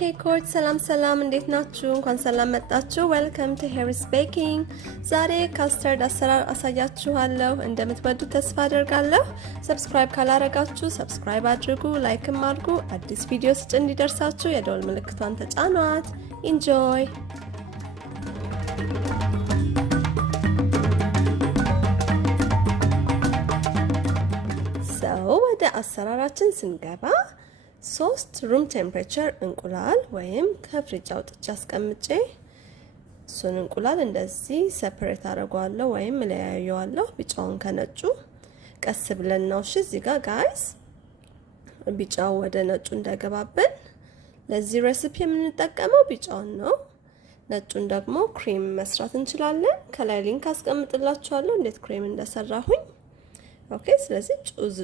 ኬኮች ሰላም እንዴት ናችሁ? እንኳን ሰላም መጣችሁ። ዌልካም ቱ ሄሪስ ቤኪንግ። ዛሬ ካስታርድ አሰራር አሳያችኋለሁ። እንደምትወዱት ተስፋ አደርጋለሁ። ሰብስክራይብ ካላረጋችሁ ሰብስክራይብ አድርጉ፣ ላይክም አድርጉ። አዲስ ቪዲዮ ስጭ እንዲደርሳችሁ የደወል ምልክቷን ተጫኗት። ኢንጆይ። ወደ አሰራራችን ስንገባ 3 ሩም ቴምፕሬቸር እንቁላል ወይም ከፍሪጅ አውጥቼ አስቀምጬ እሱን እንቁላል እንደዚህ ሴፐሬት አደርገዋለሁ ወይም ለያየዋለሁ ቢጫውን ከነጩ። ቀስ ብለን ነው እሺ። እዚህ ጋር ጋይስ ቢጫው ወደ ነጩ እንዳይገባብን ለዚህ ሬሲፒ የምንጠቀመው ቢጫውን ነው። ነጩን ደግሞ ክሬም መስራት እንችላለን። ከላይ ሊንክ አስቀምጥላችኋለሁ እንዴት ክሬም እንደሰራሁኝ። ኦኬ፣ ስለዚህ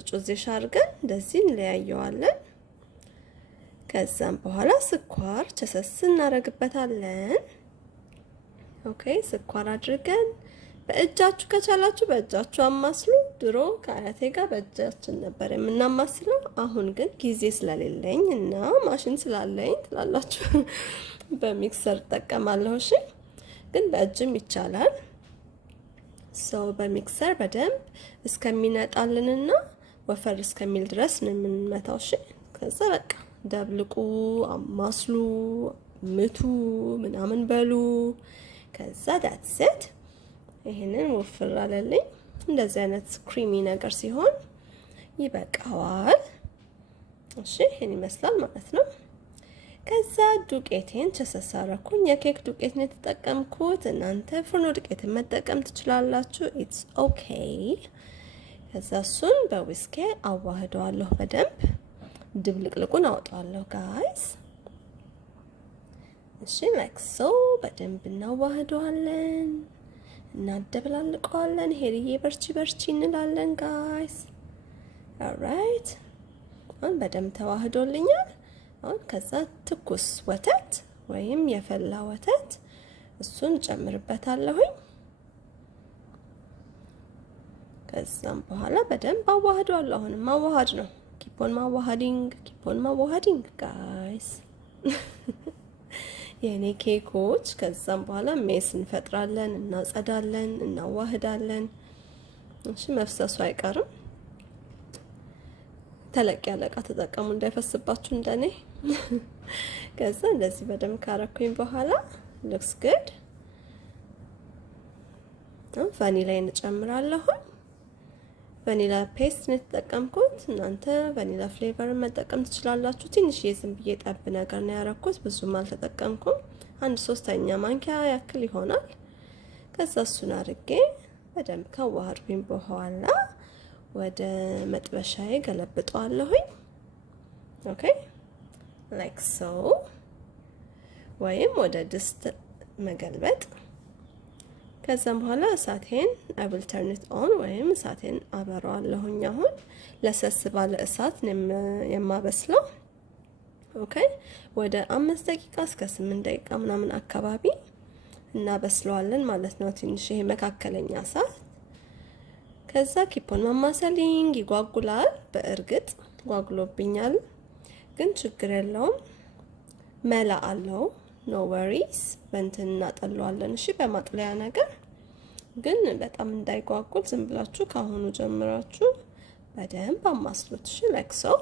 ጩዝ አድርገን እንደዚህ እንለያየዋለን። ከዛም በኋላ ስኳር ቸሰስ እናደርግበታለን። ኦኬ፣ ስኳር አድርገን በእጃችሁ ከቻላችሁ በእጃችሁ አማስሉ። ድሮ ከአያቴ ጋር በእጃችን ነበር የምናማስለው። አሁን ግን ጊዜ ስለሌለኝ እና ማሽን ስላለኝ ትላላችሁ በሚክሰር እጠቀማለሁ። እሺ፣ ግን በእጅም ይቻላል። ሰው በሚክሰር በደንብ እስከሚነጣልንና ወፈር እስከሚል ድረስ ነው የምንመታው። እሺ፣ ከዛ በቃ ደብልቁ፣ አማስሉ፣ ምቱ ምናምን በሉ። ከዛ ዳትሴት ይሄንን ወፍር አለልኝ። እንደዚህ አይነት ክሪሚ ነገር ሲሆን ይበቃዋል። እሺ፣ ይሄን ይመስላል ማለት ነው። ከዛ ዱቄቴን ቸሰሳረኩኝ። የኬክ ዱቄት ነው የተጠቀምኩት። እናንተ ፍርኖ ዱቄትን መጠቀም ትችላላችሁ። ኢትስ ኦኬ። ከዛ እሱን በዊስኪ አዋህደዋለሁ በደንብ ድብልቅልቁን አወጣዋለሁ ጋይስ። እሺ፣ ላይክ ሶ በደንብ እናዋህደዋለን፣ እናደብላልቀዋለን። ሄሪዬ በርቺ እንላለን ጋይስ። ኦልራይት፣ አሁን በደንብ ተዋህዶልኛል። አሁን ከዛ ትኩስ ወተት ወይም የፈላ ወተት እሱን ጨምርበታለሁኝ። ከዛም በኋላ በደንብ አዋህደዋለሁ። አሁን ማዋሃድ ነው። ኪፖን ማዋሃዲንግ ጋይስ የኔ ኬኮች። ከዛም በኋላ ሜስ እንፈጥራለን፣ እናጸዳለን፣ እናዋህዳለን። እሺ፣ መፍሰሱ አይቀርም። ተለቅ ያለ እቃ ተጠቀሙ እንዳይፈስባችሁ እንደኔ። ከዛ እንደዚህ በደንብ ካረኩኝ በኋላ ሉክስ ጉድ። ቫኒላ እንጨምራለሁ። ቫኒላ ፔስት ነው የተጠቀምኩት። እናንተ ቫኒላ ፍሌቨር መጠቀም ትችላላችሁ። ትንሽ ዝም ብዬ ጠብ ነገር ነው ያረኩት፣ ብዙም አልተጠቀምኩም። 1/3 ማንኪያ ያክል ይሆናል። ከዛ እሱን አድርጌ በደንብ ካዋሃድኩኝ በኋላ ወደ መጥበሻዬ ገለብጠዋለሁኝ። ኦኬ፣ ላይክ ሶ። ወይም ወደ ድስት መገልበጥ። ከዛም በኋላ እሳቴን I will turn it on ወይም እሳቴን አበራዋለሁኝ። አሁን ለሰስ ባለ እሳት የማበስለው። ኦኬ፣ ወደ 5 ደቂቃ እስከ 8 ደቂቃ ምናምን አካባቢ እናበስለዋለን ማለት ነው። ትንሽ ይሄ መካከለኛ እሳት። ከዛ ኪፖን ማማሰሊንግ ይጓጉላል። በእርግጥ ጓጉሎብኛል፣ ግን ችግር የለውም፣ መላ አለው። ኖ ወሪስ። በእንትን እናጠለዋለን። እሺ፣ በማጥለያ ነገር። ግን በጣም እንዳይጓጉል ዝም ብላችሁ ካሁኑ ጀምራችሁ በደንብ አማስሉት። እሺ፣ ላይክ ሶ።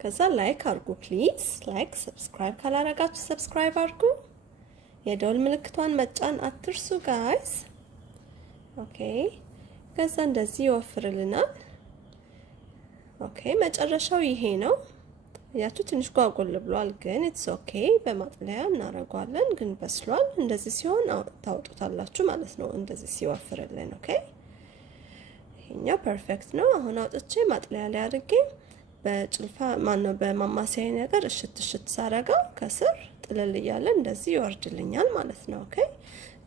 ከዛ ላይክ አድርጉ ፕሊዝ። ላይክ፣ ሰብስክራይብ ካላረጋችሁ ሰብስክራይብ አድርጉ። የደወል ምልክቷን መጫን አትርሱ ጋይስ። ኦኬ፣ ከዛ እንደዚህ ይወፍርልናል። ኦኬ፣ መጨረሻው ይሄ ነው። ያችሁ ትንሽ ጓጉል ብሏል፣ ግን ኢትስ ኦኬ። በማጥለያ እናረጋለን፣ ግን በስሏል። እንደዚህ ሲሆን ታውጡታላችሁ ማለት ነው፣ እንደዚህ ሲወፍርልን። ኦኬ፣ ይሄኛው ፐርፌክት ነው። አሁን አውጥቼ ማጥለያ ላይ አድርጌ በጭልፋ በማማሰያ ነገር እሽት ሳረጋው ከስር ጥልል እያለ እንደዚህ ይወርድልኛል ማለት ነው። ኦኬ፣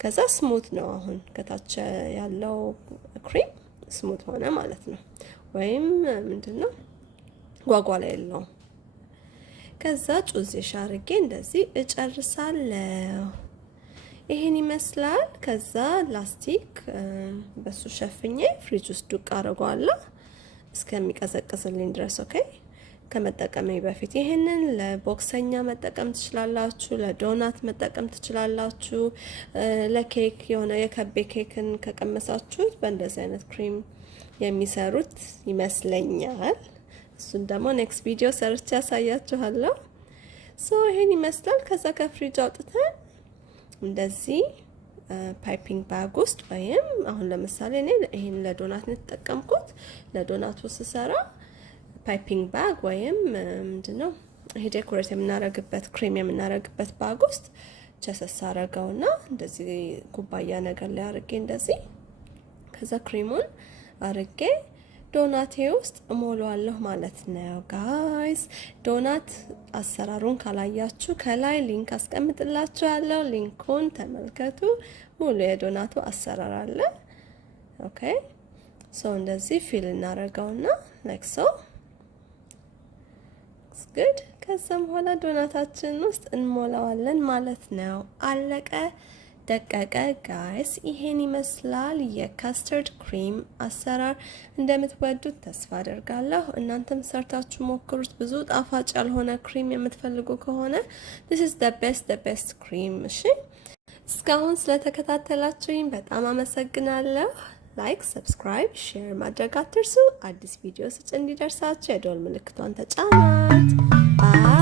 ከዛ ስሙት ነው። አሁን ከታች ያለው ክሬም ስሙት ሆነ ማለት ነው፣ ወይም ምንድነው ጓጓላ የለውም። ከዛ ጩዝሽ አርጌ እንደዚህ እጨርሳለሁ። ይሄን ይመስላል። ከዛ ላስቲክ በሱ ሸፍኜ ፍሪጅ ውስጥ ዱቅ አረጋለሁ እስከሚቀዘቅዝልኝ ድረስ። ኦኬ፣ ከመጠቀሜ በፊት ይሄንን ለቦክሰኛ መጠቀም ትችላላችሁ፣ ለዶናት መጠቀም ትችላላችሁ፣ ለኬክ የሆነ የከቤ ኬክን ከቀመሳችሁት በእንደዚህ አይነት ክሬም የሚሰሩት ይመስለኛል። እሱን ደግሞ ኔክስት ቪዲዮ ሰርቼ ያሳያችኋለሁ። ይሄን ይመስላል። ከዛ ከፍሪጅ አውጥተን እንደዚህ ፓይፒንግ ባግ ውስጥ ወይም አሁን ለምሳሌ እኔ ይሄን ለዶናት ነው ተጠቀምኩት። ለዶናቱ ስሰራ ፓይፒንግ ባግ ወይም ምንድነው ይሄ ዴኮሬት የምናረግበት ክሬም የምናረግበት ባግ ውስጥ ቸሰስ አረጋውና እንደዚህ ኩባያ ነገር ላይ አርጌ እንደዚህ ከዛ ክሬሙን አርጌ ዶናቴ ውስጥ እሞላዋለሁ ማለት ነው ጋይስ። ዶናት አሰራሩን ካላያችሁ ከላይ ሊንክ አስቀምጥላችኋለሁ። ሊንኩን ተመልከቱ። ሙሉ የዶናቱ አሰራር አለ። ኦኬ እንደዚህ ፊል እናረጋውና ላይክ ጉድ። ከዛም በኋላ ዶናታችን ውስጥ እንሞላዋለን ማለት ነው። አለቀ ደቀቀ ጋይስ። ይሄን ይመስላል የካስታርድ ክሬም አሰራር። እንደምትወዱት ተስፋ አደርጋለሁ። እናንተም ሰርታችሁ ሞክሩት። ብዙ ጣፋጭ ያልሆነ ክሬም የምትፈልጉ ከሆነ this is the best cream። እሺ እስካሁን ስለተከታተላችሁኝ በጣም አመሰግናለሁ። ላይክ፣ ሰብስክራይብ፣ ሼር ማድረግ አትርሱ። አዲስ ቪዲዮ ስጭ እንዲደርሳችሁ የደወል ምልክቷን ተጫኗት።